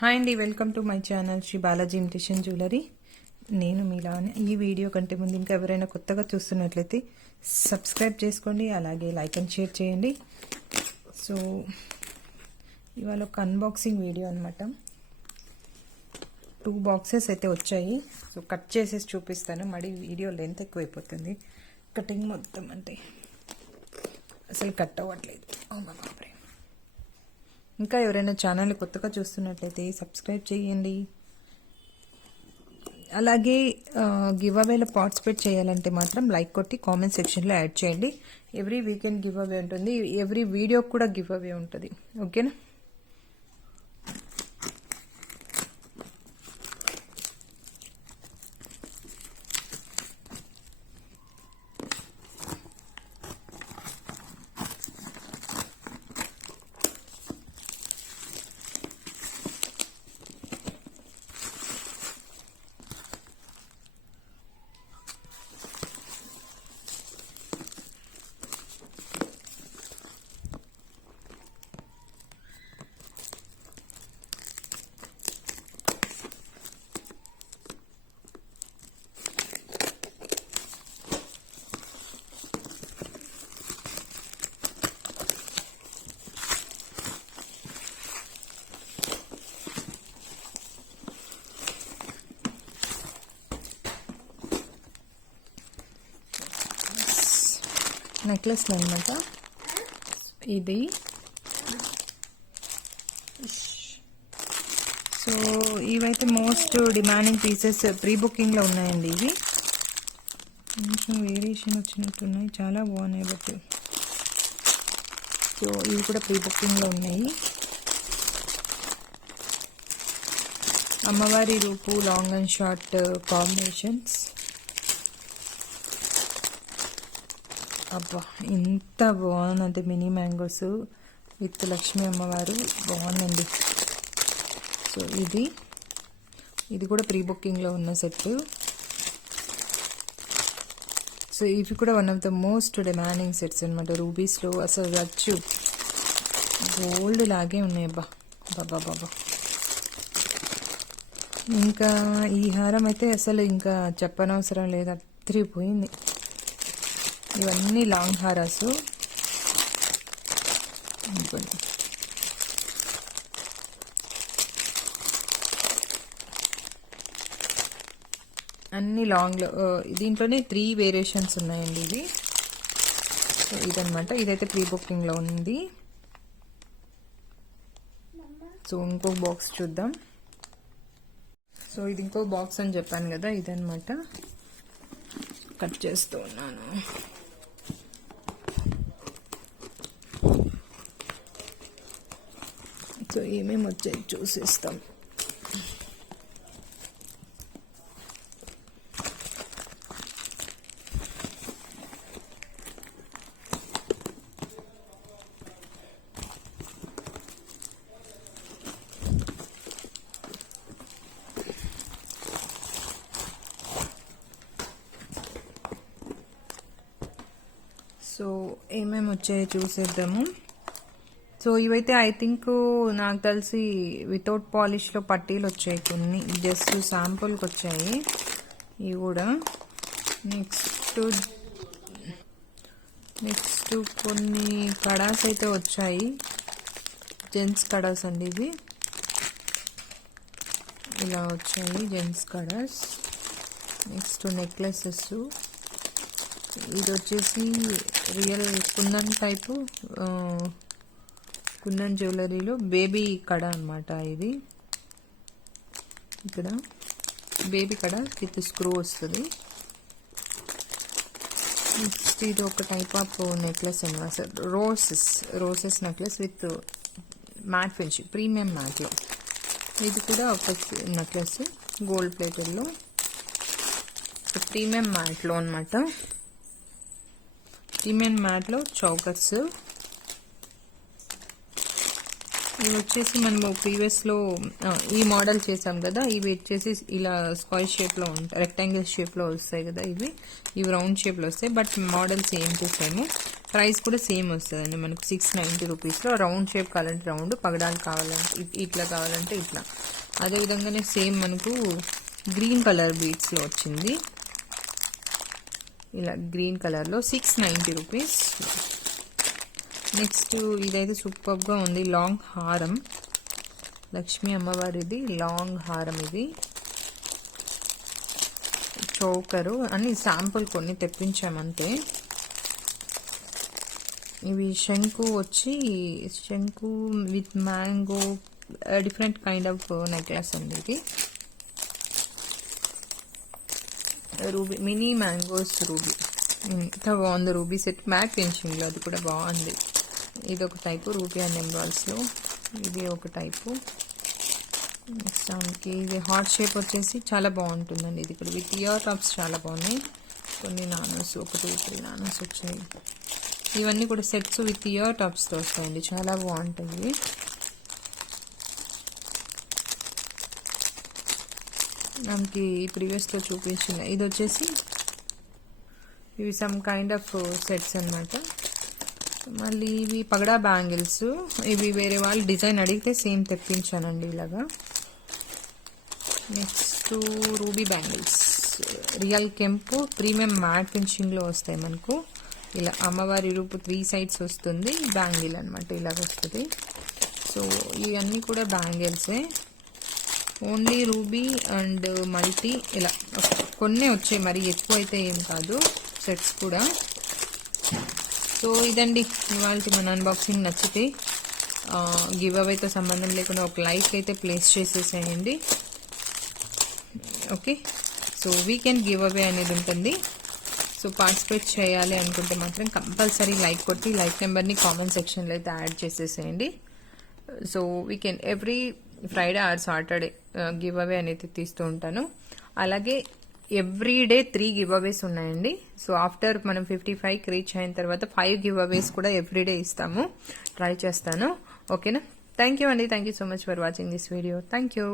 Hi అండి, welcome to my channel Shri Balaji imitation jewellery. నేను మీలానే ఈ వీడియో కంటే ముందు ఇంకా ఎవరైనా కొత్తగా చూస్తున్నట్లయితే సబ్స్క్రైబ్ చేసుకోండి, అలాగే లైక్ అండ్ షేర్ చేయండి. సో ఇవాళ ఒక అన్బాక్సింగ్ వీడియో అనమాట. 2 బాక్సెస్ అయితే వచ్చాయి. సో కట్ చేసేసి చూపిస్తాను, మరి వీడియో లెంత్ ఎక్కువైపోతుంది. కటింగ్ మొత్తం అంటే అసలు కట్ అవ్వట్లేదు. బాబారే. ఇంకా ఎవరైనా ఛానల్ కొత్తగా చూస్తున్నట్లయితే సబ్స్క్రైబ్ చేయండి. అలాగే గివ్ అవేలో పార్టిసిపేట్ చేయాలంటే మాత్రం లైక్ కొట్టి కామెంట్ సెక్షన్లో యాడ్ చేయండి. ఎవ్రీ వీకెండ్ గివ్ అవే ఉంటుంది, ఎవ్రీ వీడియో కూడా గివ్ అవే ఉంటుంది. ఓకేనా? నెక్లెస్లు అనమాట ఇది. సో ఇవైతే మోస్ట్ డిమాండింగ్ పీసెస్, ప్రీ బుకింగ్లో ఉన్నాయండి. ఇవి కొంచెం వేరియేషన్ వచ్చినట్టున్నాయి, చాలా బాగున్నాయి. బట్ సో ఇవి కూడా ప్రీ బుకింగ్లో ఉన్నాయి. అమ్మవారి రూపు లాంగ్ అండ్ షార్ట్ కాంబినేషన్స్. అబ్బా ఎంత బాగుందంటే మినీ మ్యాంగోస్ విత్ లక్ష్మీ అమ్మవారు బాగుందండి. సో ఇది కూడా ప్రీ బుకింగ్లో ఉన్న సెట్. సో ఇవి కూడా one of the most demanding sets అనమాట. రూబీస్లో అసలు రచ్చు గోల్డ్ లాగే ఉన్నాయి. బాబా. ఇంకా ఈ హారం అయితే అసలు ఇంకా చెప్పనవసరం లేదు, అత్తిరిపోయింది. ఇవన్నీ లాంగ్ హారాస్. అన్ని లాంగ్లో దీంట్లోనే 3 వేరియేషన్స్ ఉన్నాయండి ఇవి. సో ఇదనమాట, ఇదైతే ప్రీ బుకింగ్లో ఉంది. సో ఇంకో బాక్స్ చూద్దాం. సో ఇది ఇంకో బాక్స్ అని చెప్పాను కదా, ఇదనమాట. కట్ చేస్తూ ఉన్నాను. సో ఏమేమి వచ్చాయి చూసిస్తాం. సో ఏమేమి వచ్చాయో చూసేద్దాము. సో ఇవైతే ఐ థింక్ నాకు తెలిసి వితౌట్ పాలిష్లో పట్టీలు వచ్చాయి కొన్ని, జస్ట్ శాంపుల్కి వచ్చాయి ఇవి కూడా. నెక్స్ట్ కొన్ని కడాస్ అయితే వచ్చాయి, జెంట్స్ కడాస్ అండి ఇవి. ఇలా వచ్చాయి జెంట్స్ కడాస్. Next necklaces. ఇది వచ్చేసి రియల్ కుందన్ టైపు, కుందన్ జ్యువెలరీలో బేబీ కడ అనమాట. ఇది ఇక్కడ బేబీ కడ విత్ స్క్రూ వస్తుంది. నెక్స్ట్ ఇది ఒక టైప్ ఆఫ్ నెక్లెస్ అనమాట, roses necklace with matte finish, premium మ్యాట్లో. ఇది కూడా ఒక నెక్లెస్ గోల్డ్ ప్లేటెడ్లో, ప్రీమియం మ్యాట్లో అనమాట. ప్రీమియం మ్యాట్లో చౌకర్స్. ఇవి వచ్చేసి మనము ప్రీవియస్లో ఈ మోడల్ చేసాం కదా, ఇవి వచ్చేసి ఇలా స్క్వేర్ షేప్లో ఉంటాయి, రెక్టాంగిల్ షేప్లో వస్తాయి కదా. ఇవి రౌండ్ షేప్లో వస్తాయి, బట్ మోడల్ సేమ్ చేసాము. ప్రైస్ కూడా సేమ్ వస్తుందండి మనకు 690 రూపీస్లో. రౌండ్ షేప్ కావాలంటే రౌండ్, పగడాలు కావాలంటే ఇట్లా కావాలంటే ఇట్లా. అదేవిధంగానే సేమ్ మనకు గ్రీన్ కలర్ బీడ్స్లో వచ్చింది. ఇలా గ్రీన్ కలర్లో 690 రూపీస్. నెక్స్ట్ ఇదైతే సూపర్గా ఉంది, లాంగ్ హారం, లక్ష్మీ అమ్మవారిది లాంగ్ హారం. ఇది చౌకరు అని శాంపుల్ కొన్ని తెప్పించామంతే. ఇవి శంకు వచ్చి శంకు with mango, different kind of necklace అండి. ఇది రూబీ, మినీ మ్యాంగోస్ రూబీ, ఇంత బాగుంది రూబీ సెట్, మ్యాట్ ఫినిషింగ్లో, అది కూడా బాగుంది. ఇది ఒక టైపు రూబీ అండ్ ఎంబాల్స్లో, ఇది ఒక టైపు. నెక్స్ట్ దానికి ఇది హార్ట్ షేప్ వచ్చేసి చాలా బాగుంటుందండి. ఇది కూడా విత్ ఇయర్ టాప్స్ చాలా బాగున్నాయి. కొన్ని నానోస్, ఒక 2-3 నానోస్ వచ్చాయి. ఇవన్నీ కూడా సెట్స్ విత్ ఇయర్ టాప్స్తో వస్తాయండి, చాలా బాగుంటాయి. మనకి ప్రీవియస్లో చూపించిన ఇది వచ్చేసి ఇవి సమ్ కైండ్ ఆఫ్ సెట్స్ అనమాట. మళ్ళీ ఇవి పగడా బ్యాంగిల్స్, ఇవి వేరే వాళ్ళు డిజైన్ అడిగితే సేమ్ తెప్పించానండి ఇలాగా. నెక్స్ట్ రూబీ బ్యాంగిల్స్, రియల్ కెంపు ప్రీమియం మ్యాట్ ఫినిషింగ్లో వస్తాయి మనకు. ఇలా అమ్మవారి రూపు 3 సైడ్స్ వస్తుంది, బ్యాంగిల్ అనమాట ఇలాగ వస్తుంది. సో ఇవన్నీ కూడా బ్యాంగిల్సే, ఓన్లీ రూబీ అండ్ మల్టీ ఇలా కొన్ని వచ్చాయి, మరి ఎక్కువ అయితే ఏం కాదు సెట్స్ కూడా. సో ఇదండి ఇవాళ మన అన్బాక్సింగ్. నచ్చితే గివ్ అవేతో సంబంధం లేకుండా ఒక లైక్ అయితే ప్లేస్ చేసేసేయండి. Okay, so weekend give away అనేది ఉంటుంది. సో పార్టిసిపేట్ చేయాలి అనుకుంటే మాత్రం కంపల్సరీ లైక్ కొట్టి లైక్ నెంబర్ని కామెంట్ సెక్షన్లో అయితే యాడ్ చేసేసేయండి. So weekend every Friday or Saturday give away అనేది తీస్తూ ఉంటాను. అలాగే ఎవ్రీడే 3 గివ్ అవేస్ ఉన్నాయండి. సో ఆఫ్టర్ మనం 55కి రీచ్ అయిన తర్వాత 5 గివ్ అవేస్ కూడా ఎవ్రీడే ఇస్తాము, ట్రై చేస్తాను. ఓకేనా? థ్యాంక్ యూ అండి, thank you so much for watching this video. Thank you.